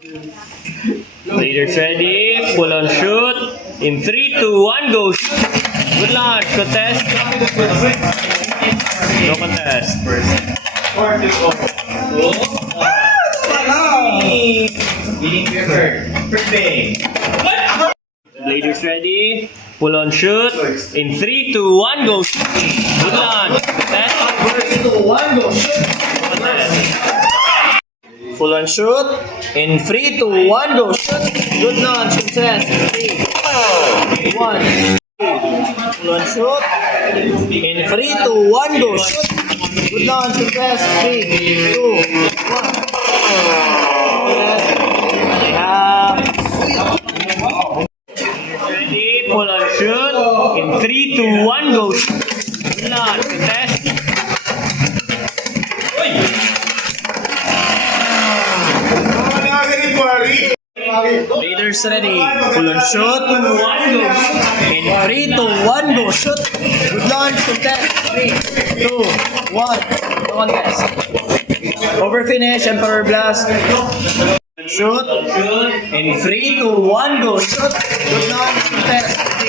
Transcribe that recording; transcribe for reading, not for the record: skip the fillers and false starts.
Leaders ready, pull on shoot. In 3, 2, 1, go shoot. Good luck, contest. No contest. Leaders ready, pull on shoot. In 3, 2, 1, go shoot. Good luck, contest. Full on shoot. In 3, 2, 1, go shoot. Good launch, contest. 3, 1. Full on shoot. In 3, 2, 1, go shoot. Good launch, contest. 3, 2, 1. Ready, pull on shoot. In 3, 2, 1, go shoot. Good launch, contest. Leaders ready. Full on shoot. In 3, 2, 1, go shoot. Good launch, contest. 3, 2, 1. No contest. Over finish, Emperor Blast. Shoot. In 3, 2, 1, go shoot. Good launch, contest. 3,